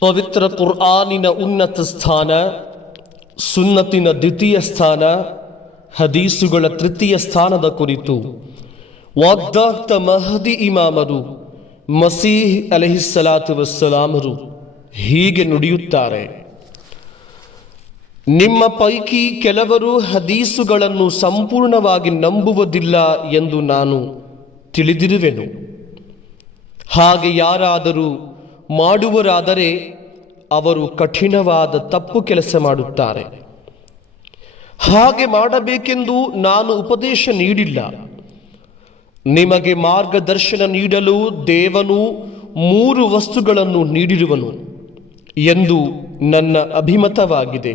ಪವಿತ್ರ ಕುರ್ಆನಿನ ಉನ್ನತ ಸ್ಥಾನ, ಸುನ್ನತಿನ ದ್ವಿತೀಯ ಸ್ಥಾನ, ಹದೀಸುಗಳ ತೃತೀಯ ಸ್ಥಾನದ ಕುರಿತು. ವಾಗ್ದಾಕ್ತ ಮಹದಿ ಇಮಾಮರು, ಮಸೀಹ್ ಅಲಹಿಸಲಾತು ವಸ್ಸಲಾಮರು ಹೀಗೆ ನುಡಿಯುತ್ತಾರೆ. ನಿಮ್ಮ ಪೈಕಿ ಕೆಲವರು ಹದೀಸುಗಳನ್ನು ಸಂಪೂರ್ಣವಾಗಿ ನಂಬುವುದಿಲ್ಲ ಎಂದು ನಾನು ತಿಳಿದಿರುವೆನು. ಹಾಗೆ ಯಾರಾದರೂ ಮಾಡುವರಾದರೆ ಅವರು ಕಠಿಣವಾದ ತಪ್ಪು ಕೆಲಸ ಮಾಡುತ್ತಾರೆ. ಹಾಗೆ ಮಾಡಬೇಕೆಂದು ನಾನು ಉಪದೇಶ ನೀಡಿಲ್ಲ. ನಿಮಗೆ ಮಾರ್ಗದರ್ಶನ ನೀಡಲು ದೇವನು ಮೂರು ವಸ್ತುಗಳನ್ನು ನೀಡಿರುವನು ಎಂದು ನನ್ನ ಅಭಿಮತವಾಗಿದೆ.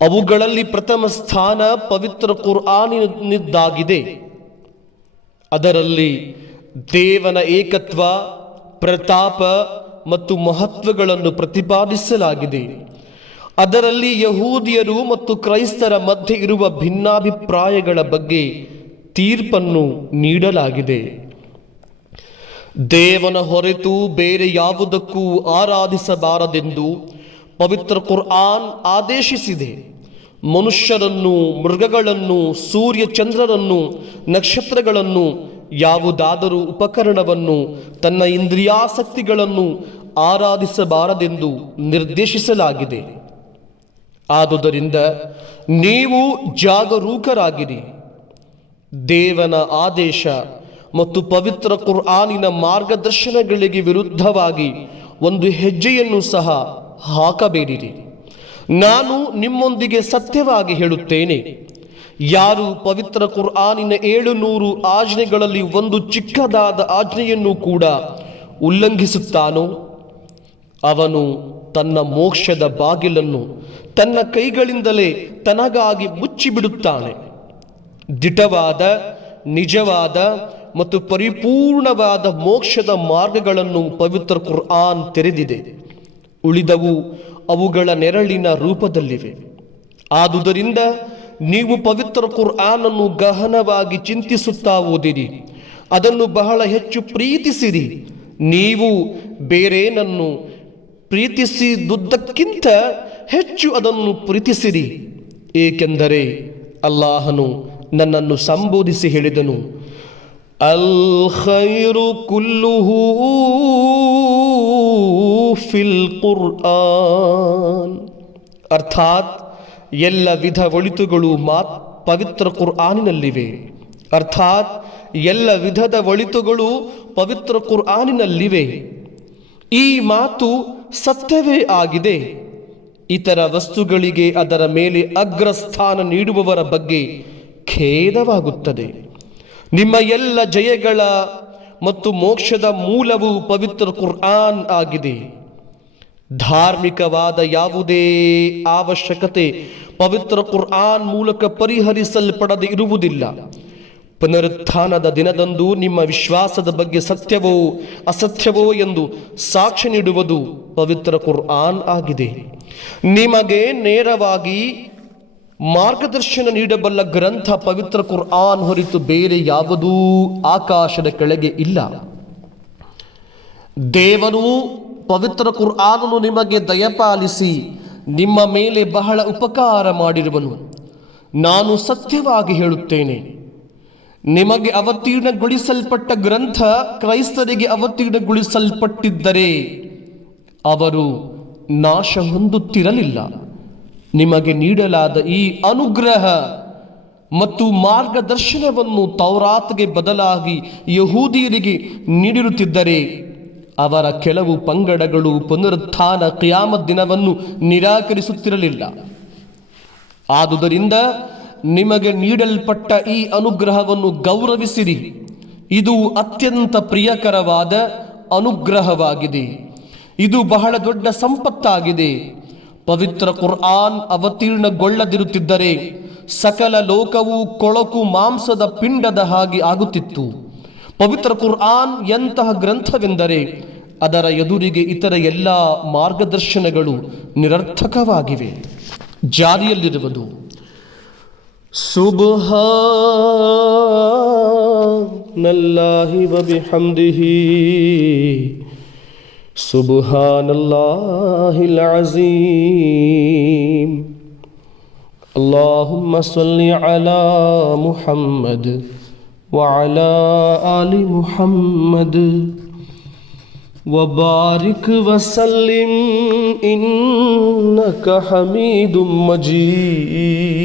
ಅವುಗಳಲ್ಲಿ ಪ್ರಥಮ ಸ್ಥಾನ ಪವಿತ್ರ ಕುರ್ಆನಿನದ್ದಾಗಿದೆ. ಅದರಲ್ಲಿ ದೇವನ ಏಕತ್ವ ಪ್ರತಾಪ ಮತ್ತು ಮಹತ್ವಗಳನ್ನು ಪ್ರತಿಪಾದಿಸಲಾಗಿದೆ. ಅದರಲ್ಲಿ ಯಹೂದಿಯರು ಮತ್ತು ಕ್ರೈಸ್ತರ ಮಧ್ಯೆ ಇರುವ ಭಿನ್ನಾಭಿಪ್ರಾಯಗಳ ಬಗ್ಗೆ ತೀರ್ಪನ್ನು ನೀಡಲಾಗಿದೆ. ದೇವನ ಹೊರತು ಬೇರೆ ಯಾವುದಕ್ಕೂ ಆರಾಧಿಸಬಾರದೆಂದು ಪವಿತ್ರ ಕುರ್ಆನ್ ಆದೇಶಿಸಿದೆ. ಮನುಷ್ಯರನ್ನು, ಮೃಗಗಳನ್ನು ಸೂರ್ಯ ಚಂದ್ರರನ್ನು ನಕ್ಷತ್ರಗಳನ್ನು ಯಾವುದಾದರೂ ಉಪಕರಣವನ್ನು ತನ್ನ ಇಂದ್ರಿಯಾಸಕ್ತಿಗಳನ್ನು ಆರಾಧಿಸಬಾರದೆಂದು ನಿರ್ದೇಶಿಸಲಾಗಿದೆ. ಆದುದರಿಂದ ನೀವು ಜಾಗರೂಕರಾಗಿರಿ. ದೇವನ ಆದೇಶ ಮತ್ತು ಪವಿತ್ರ ಕುರ್ಆನಿನ ಮಾರ್ಗದರ್ಶನಗಳಿಗೆ ವಿರುದ್ಧವಾಗಿ ಒಂದು ಹೆಜ್ಜೆಯನ್ನು ಸಹ ಹಾಕಬೇಡಿರಿ. ನಾನು ನಿಮ್ಮೊಂದಿಗೆ ಸತ್ಯವಾಗಿ ಹೇಳುತ್ತೇನೆ. ಯಾರು ಪವಿತ್ರ ಕುರ್ಆನಿನ ಏಳು ನೂರು ಆಜ್ಞೆಗಳಲ್ಲಿ ಒಂದು ಚಿಕ್ಕದಾದ ಆಜ್ಞೆಯನ್ನು ಕೂಡ ಉಲ್ಲಂಘಿಸುತ್ತಾನೋ? ಅವನು ತನ್ನ ಮೋಕ್ಷದ ಬಾಗಿಲನ್ನು ತನ್ನ ಕೈಗಳಿಂದಲೇ ತನಗಾಗಿ ಮುಚ್ಚಿಬಿಡುತ್ತಾನೆ. ದಿಟವಾದ, ನಿಜವಾದ ಮತ್ತು ಪರಿಪೂರ್ಣವಾದ ಮೋಕ್ಷದ ಮಾರ್ಗಗಳನ್ನು ಪವಿತ್ರ ಕುರ್ಆನ್ ತೆರೆದಿದೆ. ಉಳಿದವು ಅವುಗಳ ನೆರಳಿನ ರೂಪದಲ್ಲಿವೆ. ಆದುದರಿಂದ ನೀವು ಪವಿತ್ರ ಕುರ್ಆನನ್ನು ಗಹನವಾಗಿ ಚಿಂತಿಸುತ್ತಾ ಓದಿರಿ. ಅದನ್ನು ಬಹಳ ಹೆಚ್ಚು ಪ್ರೀತಿಸಿರಿ. ನೀವು ಬೇರೇನನ್ನು ಪ್ರೀತಿಸಿದುದಕ್ಕಿಂತ ಹೆಚ್ಚು ಅದನ್ನು ಪ್ರೀತಿಸಿರಿ. ಏಕೆಂದರೆ ಅಲ್ಲಾಹನು ನನ್ನನ್ನು ಸಂಬೋಧಿಸಿ ಹೇಳಿದನು ಅಲ್ ಖೈರು ಕುಲ್ಲುಹೂ ಫಿಲ್ ಕುರ್ಆನ್. ಅರ್ಥಾತ್ ಎಲ್ಲ ವಿಧ ಒಳಿತುಗಳು ಮಾತ್ ಪವಿತ್ರ ಕುರ್ಆನಿನಲ್ಲಿವೆ. ಅರ್ಥಾತ್ ಎಲ್ಲ ವಿಧದ ಒಳಿತುಗಳು ಪವಿತ್ರ ಕುರ್ಆನಿನಲ್ಲಿವೆ. ಈ ಮಾತು ಸತ್ಯವೇ ಆಗಿದೆ. ಇತರ ವಸ್ತುಗಳಿಗೆ ಅದರ ಮೇಲೆ ಅಗ್ರಸ್ಥಾನ ನೀಡುವವರ ಬಗ್ಗೆ ಖೇದವಾಗುತ್ತದೆ. ನಿಮ್ಮ ಎಲ್ಲ ಜಯಗಳ ಮತ್ತು ಮೋಕ್ಷದ ಮೂಲವು ಪವಿತ್ರ ಕುರ್ಆನ್ ಆಗಿದೆ. ಧಾರ್ಮಿಕವಾದ ಯಾವುದೇ ಅವಶ್ಯಕತೆ ಪವಿತ್ರ ಕುರ್ಆನ್ ಮೂಲಕ ಪರಿಹರಿಸಲ್ಪಡದೆ ಇರುವುದಿಲ್ಲ. ಪುನರುತ್ಥಾನದ ದಿನದಂದು ನಿಮ್ಮ ವಿಶ್ವಾಸದ ಬಗ್ಗೆ ಸತ್ಯವೋ ಅಸತ್ಯವೋ ಎಂದು ಸಾಕ್ಷಿ ನೀಡುವುದು ಪವಿತ್ರ ಕುರ್ಆನ್ ಆಗಿದೆ. ನಿಮಗೆ ನೇರವಾಗಿ ಮಾರ್ಗದರ್ಶನ ನೀಡಬಲ್ಲ ಗ್ರಂಥ ಪವಿತ್ರ ಕುರ್ಆನ್ ಹೊರತು ಬೇರೆ ಯಾವುದೂ ಆಕಾಶದ ಕೆಳಗೆ ಇಲ್ಲ. ದೇವನು ಪವಿತ್ರ ಕುರ್ಆನನ್ನು ನಿಮಗೆ ದಯಪಾಲಿಸಿ ನಿಮ್ಮ ಮೇಲೆ ಬಹಳ ಉಪಕಾರ ಮಾಡಿರುವನು. ನಾನು ಸತ್ಯವಾಗಿ ಹೇಳುತ್ತೇನೆ. ನಿಮಗೆ ಅವತೀರ್ಣಗೊಳಿಸಲ್ಪಟ್ಟ ಗ್ರಂಥ ಕ್ರೈಸ್ತರಿಗೆ ಅವತೀರ್ಣಗೊಳಿಸಲ್ಪಟ್ಟಿದ್ದರೆ ಅವರು ನಾಶ ಹೊಂದುತ್ತಿರಲಿಲ್ಲ. ನಿಮಗೆ ನೀಡಲಾದ ಈ ಅನುಗ್ರಹ ಮತ್ತು ಮಾರ್ಗದರ್ಶನವನ್ನು ತೌರಾತ್ಗೆ ಬದಲಾಗಿ ಯಹೂದಿಯರಿಗೆ ನೀಡಿರುತ್ತಿದ್ದರೆ ಅವರ ಕೆಲವು ಪಂಗಡಗಳು ಪುನರುತ್ಥಾನ ಕ್ರಿಯಾಮ ದಿನವನ್ನು ನಿರಾಕರಿಸುತ್ತಿರಲಿಲ್ಲ. ಆದುದರಿಂದ ನಿಮಗೆ ನೀಡಲ್ಪಟ್ಟ ಈ ಅನುಗ್ರಹವನ್ನು ಗೌರವಿಸಿರಿ. ಇದು ಅತ್ಯಂತ ಪ್ರಿಯಕರವಾದ ಅನುಗ್ರಹವಾಗಿದೆ. ಇದು ಬಹಳ ದೊಡ್ಡ ಸಂಪತ್ತಾಗಿದೆ. ಪವಿತ್ರ ಕುರ್ಆನ್ ಅವತೀರ್ಣಗೊಳ್ಳದಿರುತ್ತಿದ್ದರೆ ಸಕಲ ಲೋಕವು ಕೊಳಕು ಮಾಂಸದ ಪಿಂಡದ ಹಾಗೆ ಆಗುತ್ತಿತ್ತು. ಪವಿತ್ರ ಕುರ್ಆನ್ ಎಂತಹ ಗ್ರಂಥವೆಂದರೆ ಅದರ ಎದುರಿಗೆ ಇತರ ಎಲ್ಲ ಮಾರ್ಗದರ್ಶನಗಳು ನಿರರ್ಥಕವಾಗಿವೆ ಜಾರಿಯಲ್ಲಿರುವುದು ಸುಬ್ಹಾನಲ್ಲಾಹಿ ವಬಿಹಮ್ದಿಹಿ سبحان الله العظيم اللهم صل على محمد وعلى آل محمد وبارك وسلم إنك حميد مجيد.